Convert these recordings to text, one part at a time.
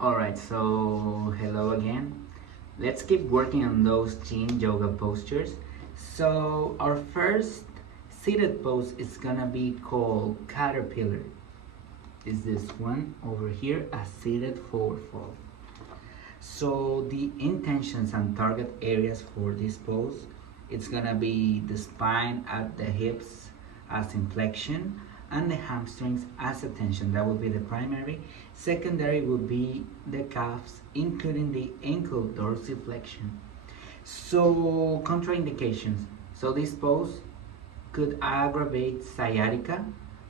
Alright, so hello again. Let's keep working on those yin yoga postures. So, our first seated pose is gonna be called caterpillar. Is this one over here, a seated forward fold. So, the intentions and target areas for this pose, it's gonna be the spine at the hips as inflection and the hamstrings as a tension. That will be the primary. Secondary will be the calves, including the ankle dorsiflexion. So contraindications. So this pose could aggravate sciatica.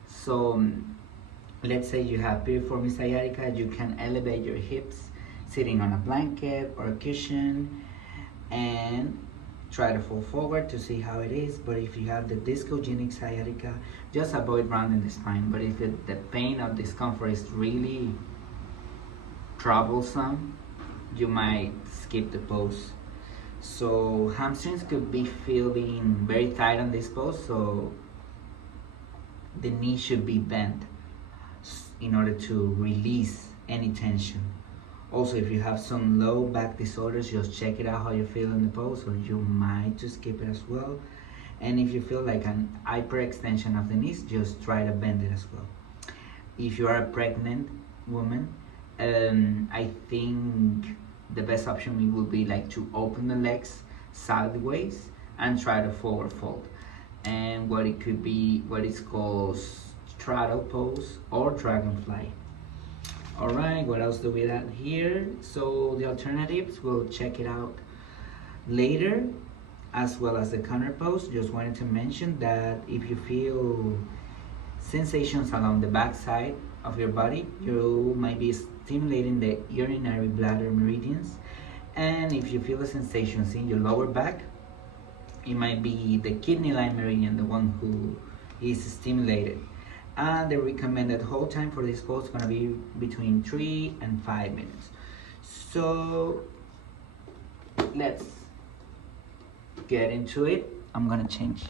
So let's say you have piriformis sciatica, you can elevate your hips sitting on a blanket or a cushion and try to fall forward to see how it is. But if you have the discogenic sciatica, just avoid rounding the spine. But if the pain or discomfort is really troublesome, you might skip the pose. So hamstrings could be feeling very tight on this pose, so the knee should be bent in order to release any tension. Also, if you have some low back disorders, just check it out how you feel in the pose, or you might just skip it as well. And if you feel like an hyperextension of the knees, just try to bend it as well. If you are a pregnant woman, I think the best option would be like to open the legs sideways and try to forward fold. And what it could be, what is called straddle pose or dragonfly. All right, what else do we have here? So the alternatives, we'll check it out later, as well as the counter pose. Just wanted to mention that if you feel sensations along the back side of your body, you might be stimulating the urinary bladder meridians. And if you feel the sensations in your lower back, it might be the kidney line meridian, the one who is stimulated. And the recommended hold time for this pose is going to be between 3 and 5 minutes. So let's get into it. I'm going to change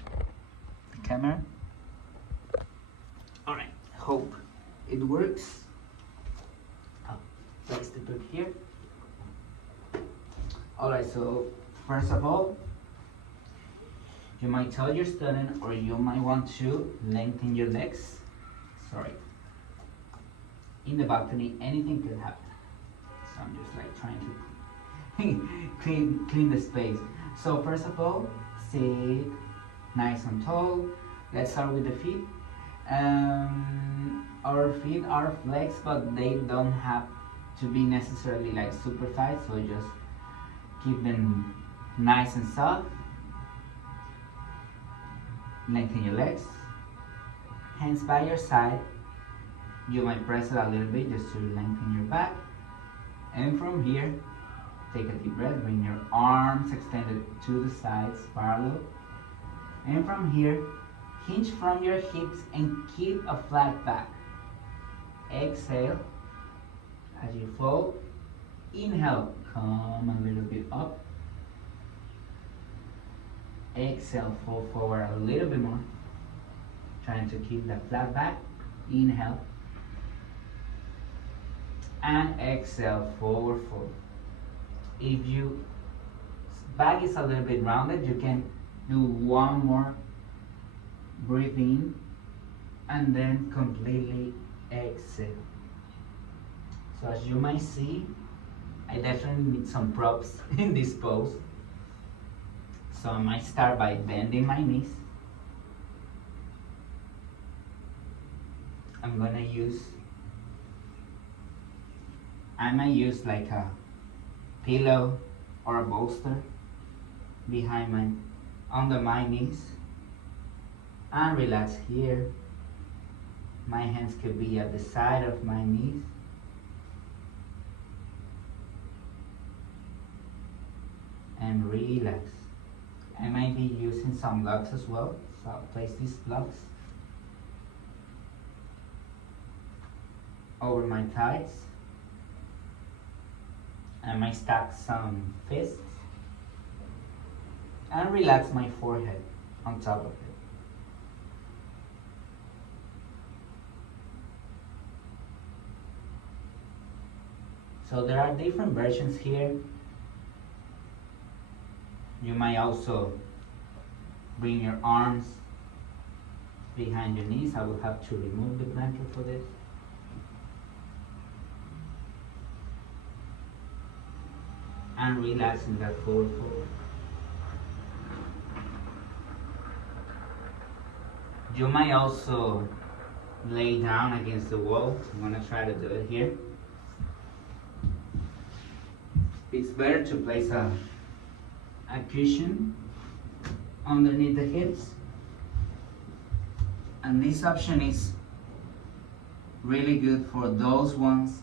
the camera. All right, hope it works. I'll place the book here. All right, so first of all, you might tell your student, or you might want to lengthen your legs. Sorry. In the balcony, anything could happen. So I'm just like trying to clean the space. So first of all, sit nice and tall. Let's start with the feet. Our feet are flexed, but they don't have to be necessarily like super tight. So just keep them nice and soft. Lengthen your legs. Hands by your side. You might press it a little bit just to lengthen your back. And from here, take a deep breath. Bring your arms extended to the sides, parallel. And from here, hinge from your hips and keep a flat back. Exhale as you fold. Inhale, come a little bit up. Exhale, fold forward a little bit more. Trying to keep that flat back. Inhale. And exhale, forward fold. If your back is a little bit rounded, you can do one more breathe in and then completely exhale. So as you might see, I definitely need some props in this pose. So I might start by bending my knees. I might use like a pillow or a bolster under my knees, and relax here. My hands could be at the side of my knees. And relax. I might be using some blocks as well, so I'll place these blocks over my thighs. I might stack some fists and relax my forehead on top of it. So there are different versions here. You might also bring your arms behind your knees. I will have to remove the blanket for this. And relaxing that forward fold. You might also lay down against the wall. I'm gonna try to do it here. It's better to place a cushion underneath the hips. And this option is really good for those ones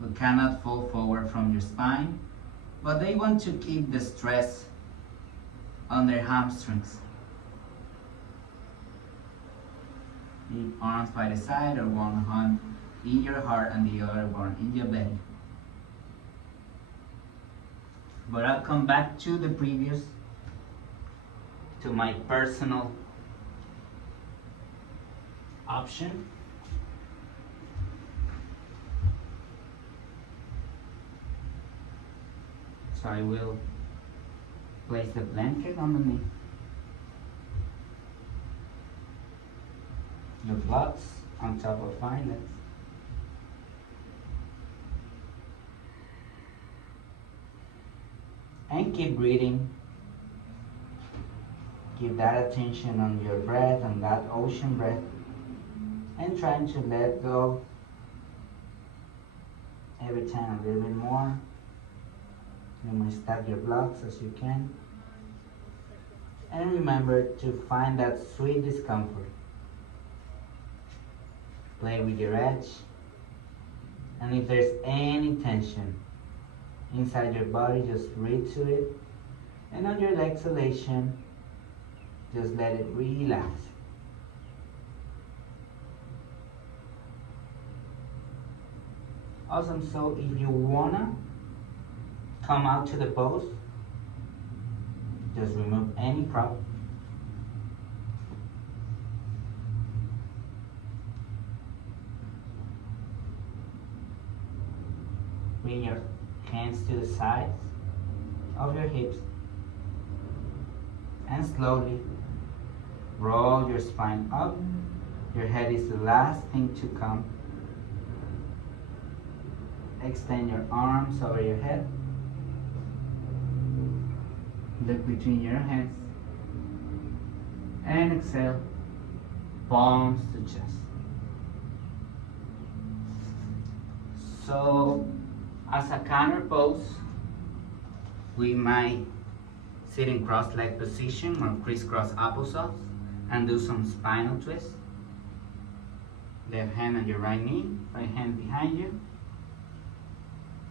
who cannot fall forward from your spine, but they want to keep the stress on their hamstrings. Keep arms by the side or one hand in your heart and the other one in your belly. But I'll come back to the previous, to my personal option. So I will place the blanket underneath the blocks on top of my legs. And keep breathing. Keep that attention on your breath and that ocean breath. And trying to let go every time a little bit more. You might stack your blocks as you can. And remember to find that sweet discomfort. Play with your edge. And if there's any tension inside your body, just breathe to it. And on your exhalation, just let it relax. Awesome. So if you wanna come out to the pose, just remove any prop. Bring your hands to the sides of your hips and slowly roll your spine up. Your head is the last thing to come. Extend your arms over your head. Look between your hands. And exhale, palms to chest. So, as a counter pose, we might sit in cross-leg position or crisscross applesauce and do some spinal twists. Left hand on your right knee, right hand behind you.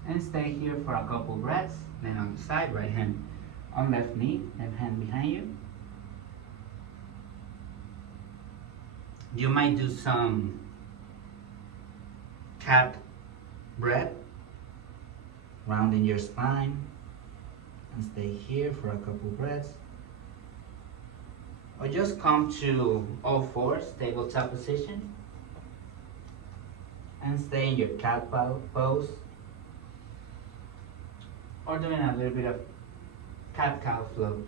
And stay here for a couple breaths. Then on the side, right hand on left knee, left hand behind you. You might do some cat breath, rounding your spine, and stay here for a couple breaths. Or just come to all fours, tabletop position, and stay in your cat pose. Or doing a little bit of cat-cow flow.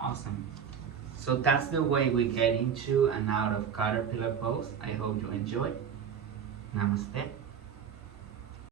Awesome. So that's the way we get into and out of caterpillar pose. I hope you enjoy. Namaste.